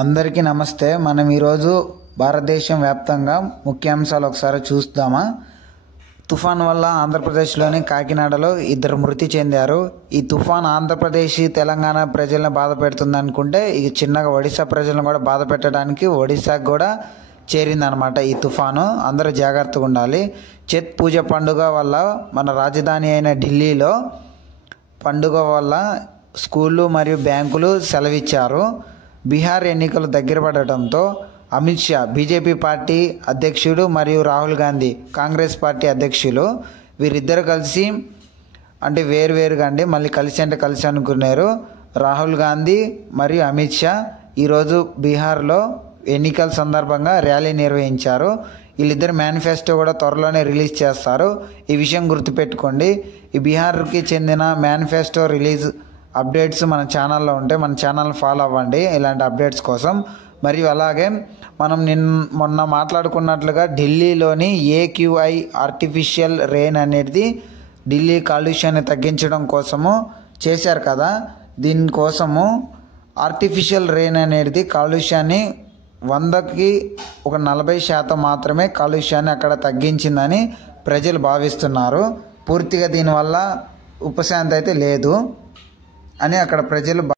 అందరికీ నమస్తే. మనం ఈరోజు భారతదేశం వ్యాప్తంగా ముఖ్యాంశాలు ఒకసారి చూద్దామా. తుఫాన్ వల్ల ఆంధ్రప్రదేశ్లోని కాకినాడలో 2 మృతి చెందారు. ఈ తుఫాన్ ఆంధ్రప్రదేశ్, తెలంగాణ ప్రజలను బాధ పెడుతుంది అనుకుంటే ఈ చిన్నగా ఒడిశా ప్రజలను కూడా బాధ పెట్టడానికి ఒడిశాకు కూడా చేరిందనమాట ఈ తుఫాను. అందరూ జాగ్రత్తగా ఉండాలి. ఛత్ పూజ పండుగ వల్ల మన రాజధాని అయిన ఢిల్లీలో పండుగ వల్ల స్కూళ్ళు మరియు బ్యాంకులు సెలవిచ్చారు. బీహార్ ఎన్నికలు దగ్గర పడటంతో అమిత్ షా బీజేపీ పార్టీ అధ్యక్షుడు మరియు రాహుల్ గాంధీ కాంగ్రెస్ పార్టీ అధ్యక్షులు వీరిద్దరు కలిసి అంటే వేరువేరుగా మళ్ళీ కలిసి అనుకున్నారు. రాహుల్ గాంధీ మరియు అమిత్ షా ఈరోజు బీహార్లో ఎన్నికల సందర్భంగా ర్యాలీ నిర్వహించారు. వీళ్ళిద్దరు మేనిఫెస్టో కూడా త్వరలోనే రిలీజ్ చేస్తారు. ఈ విషయం గుర్తుపెట్టుకోండి. ఈ బీహార్కి చెందిన మేనిఫెస్టో రిలీజ్ అప్డేట్స్ మన ఛానల్లో ఉంటే మన ఛానల్ ఫాలో అవ్వండి ఇలాంటి అప్డేట్స్ కోసం. మరియు అలాగే మనం మొన్న మాట్లాడుకున్నట్లుగా ఢిల్లీలోని AQI ఆర్టిఫిషియల్ రెయిన్ అనేది ఢిల్లీ కాలుష్యాన్ని తగ్గించడం కోసము చేశారు కదా. దీనికోసము ఆర్టిఫిషియల్ రెయిన్ అనేది కాలుష్యాన్ని 100కి 40% మాత్రమే కాలుష్యాన్ని అక్కడ తగ్గించిందని ప్రజలు భావిస్తున్నారు. పూర్తిగా దీనివల్ల ఉపశాంతి అయితే లేదు అని అక్కడ ప్రజలు